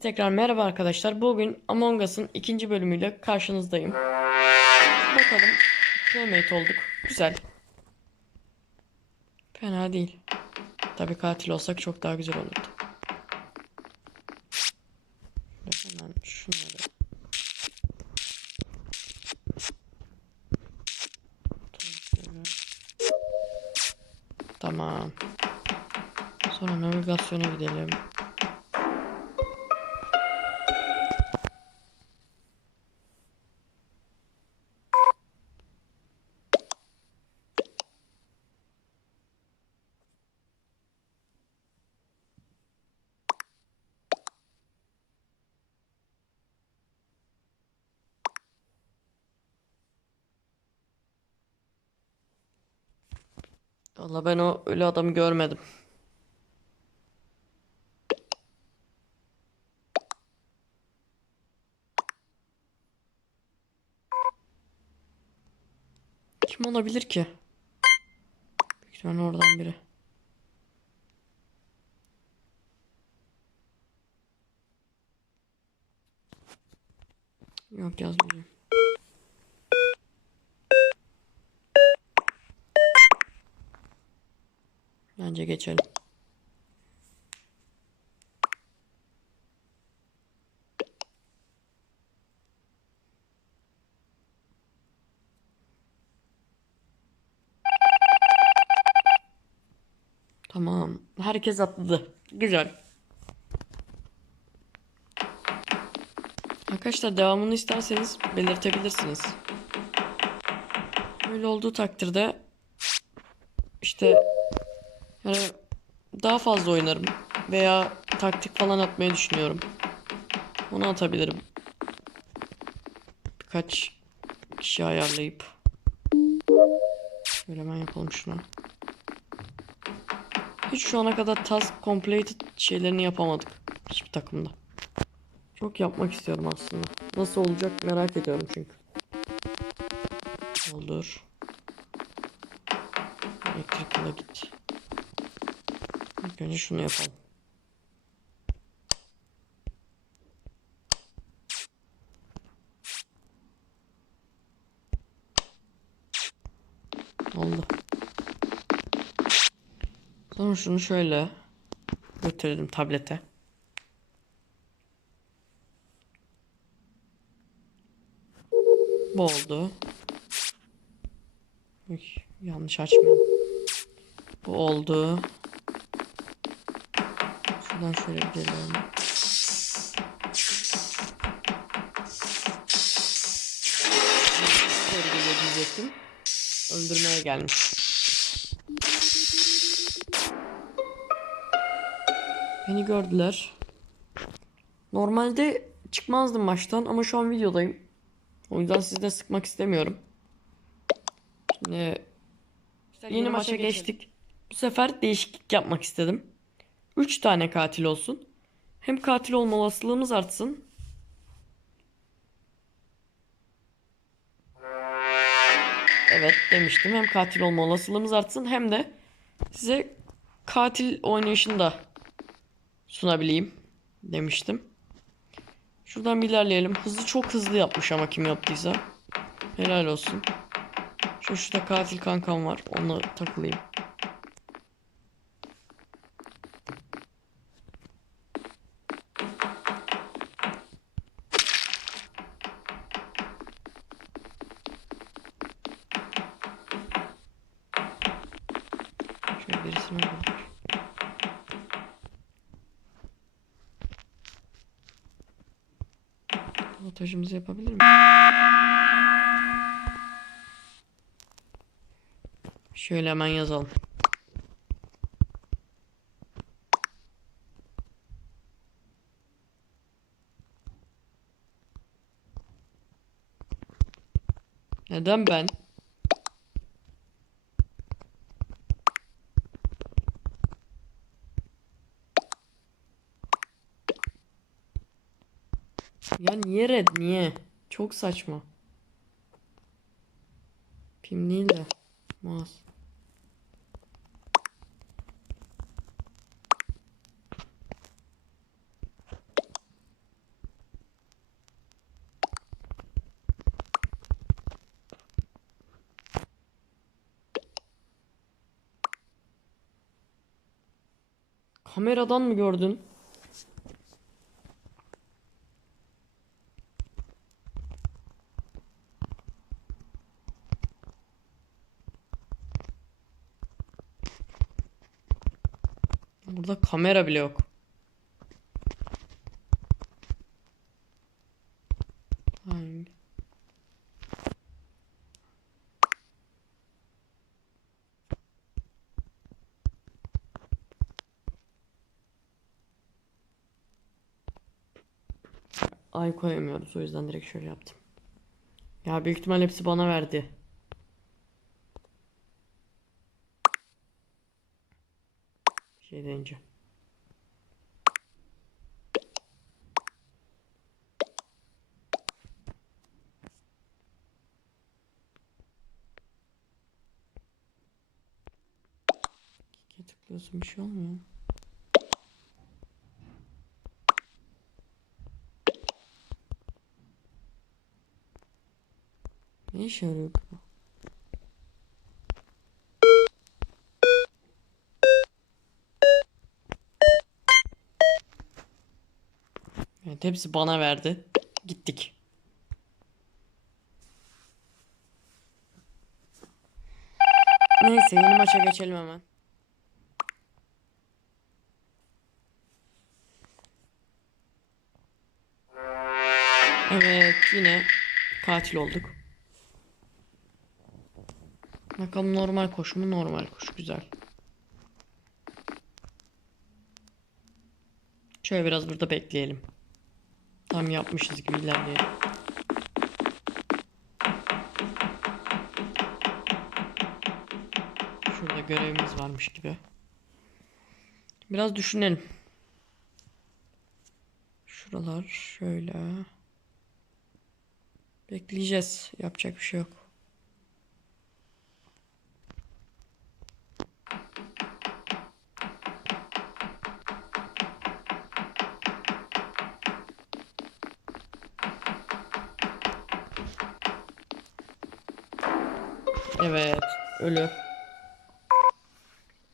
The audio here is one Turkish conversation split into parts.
Tekrar merhaba arkadaşlar. Bugün Among Us'ın ikinci bölümüyle karşınızdayım. Bakalım. Crewmate olduk. Güzel. Fena değil. Tabii katil olsak çok daha güzel olurdu. Hemen şunları. Tamam. Sonra navigasyona gidelim. Valla ben o ölü adamı görmedim. Kim olabilir ki? Büyük oradan biri. Yok yazmayacağım. Bence geçelim. Tamam. Herkes atladı. Güzel. Arkadaşlar devamını isterseniz belirtebilirsiniz. Öyle olduğu takdirde yani daha fazla oynarım veya taktik falan atmayı düşünüyorum. Onu atabilirim. Birkaç kişi ayarlayıp. Şöyle hemen yapalım şunu. Hiç şu ana kadar task completed şeylerini yapamadık. Hiçbir takımda. Çok yapmak istiyorum aslında. Nasıl olacak merak ediyorum çünkü. Olur. Elektrikle git. İlk önce şunu yapalım. Oldu. Sonra şunu şöyle götürelim tablete. Bu oldu. Yanlış açmayalım. Bu oldu. Şuradan şöyle gidelim. Doğru geliyor diyecektim. Öldürmeye gelmiş. Beni gördüler. Normalde çıkmazdım maçtan ama şu an videodayım. O yüzden sizi de sıkmak istemiyorum. Şimdi yeni maça geçtik. Bu sefer değişiklik yapmak istedim. 3 tane katil olsun. Hem katil olma olasılığımız artsın. Evet demiştim. Hem katil olma olasılığımız artsın hem de size katil oynayışını da sunabileyim demiştim. Şuradan bir ilerleyelim. Hızlı çok hızlı yapmış ama kim yaptıysa. Helal olsun. Şu şurada katil kankam var. Onunla takılayım. Şöyle birisini öldürdük. Montajımızı yapabilir miyim? Şöyle hemen yazalım. Neden ben? Ya niye red niye? Çok saçma. Pim değil de. Mouse. Kameradan mı gördün? Burada kamera bile yok. Ay koyamıyoruz o yüzden direkt şöyle yaptım. Ya büyük ihtimal hepsi bana verdi. Şey deyince. İkiye tıklıyorsun bir şey olmuyor. Ne işe yarıyor bu? Evet hepsi bana verdi. Gittik. Neyse yeni maça geçelim hemen. Evet yine katil olduk. Bakalım normal koş mu? Normal koş. Güzel. Şöyle biraz burada bekleyelim. Tam yapmışız gibi ilerleyelim. Şurada görevimiz varmış gibi. Biraz düşünelim. Şuralar şöyle. Bekleyeceğiz. Yapacak bir şey yok. Ölü.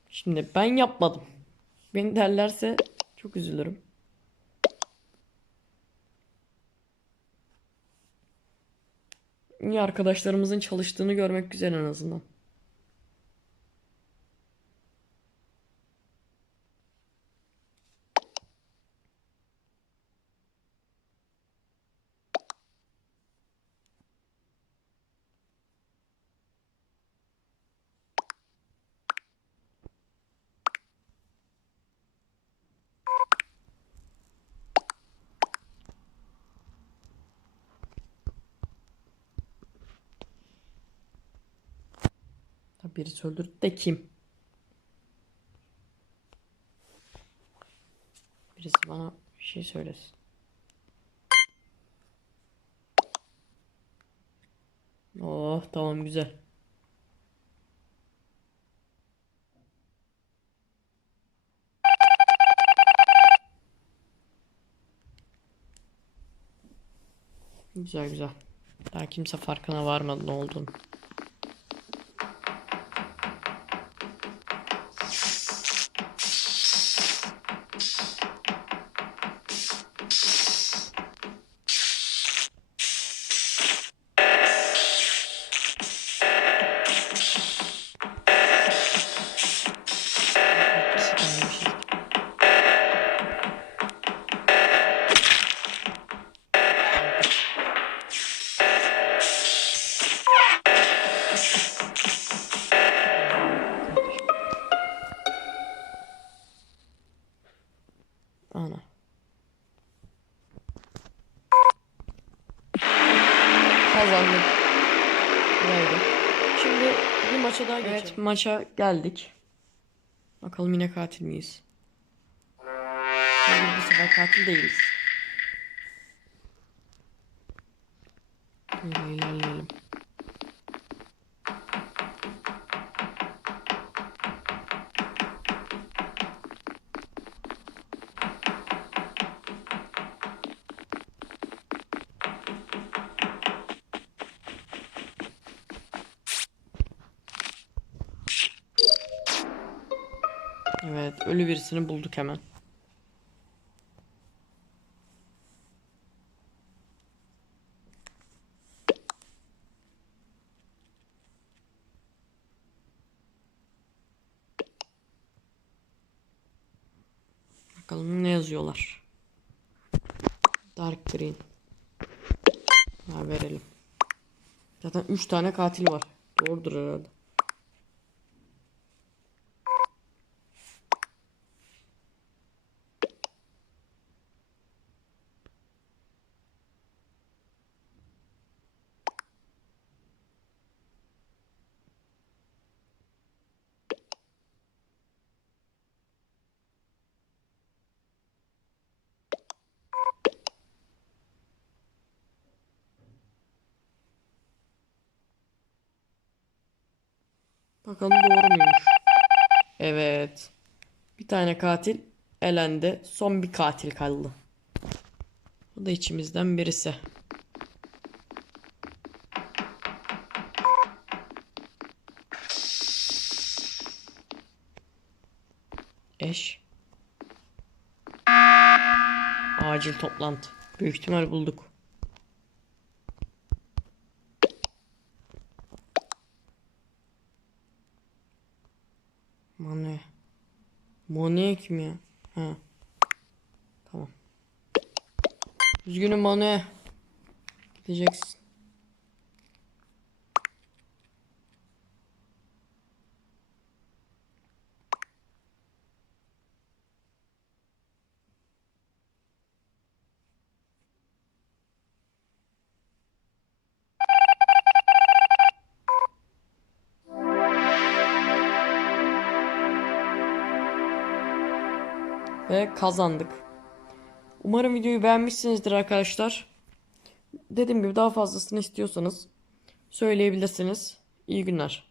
Şimdi ben yapmadım. Beni derlerse çok üzülürüm. İyi arkadaşlarımızın çalıştığını görmek güzel en azından. Birisi öldürdü de kim? Birisi bana bir şey söylesin. Oh tamam güzel. Güzel güzel. Daha kimse farkına varmadı ne olduğunu. Maça geçelim. Evet maça geldik. Bakalım yine katil miyiz? Hayır bu sefer katil değiliz. Böyle Evet, ölü birisini bulduk hemen. Bakalım ne yazıyorlar. Dark Green. Ha verelim. Zaten 3 tane katil var. Doğrudur herhalde. Bakalım doğru muymuş? Evet. Bir tane katil elendi. Son bir katil kaldı. O da içimizden birisi. Eş. Acil toplantı. Büyük ihtimal bulduk. Mane. Mane kim ya? Ha. Tamam. Üzgünüm Mane. Gideceksin. Ve kazandık. Umarım videoyu beğenmişsinizdir arkadaşlar. Dediğim gibi daha fazlasını istiyorsanız söyleyebilirsiniz. İyi günler.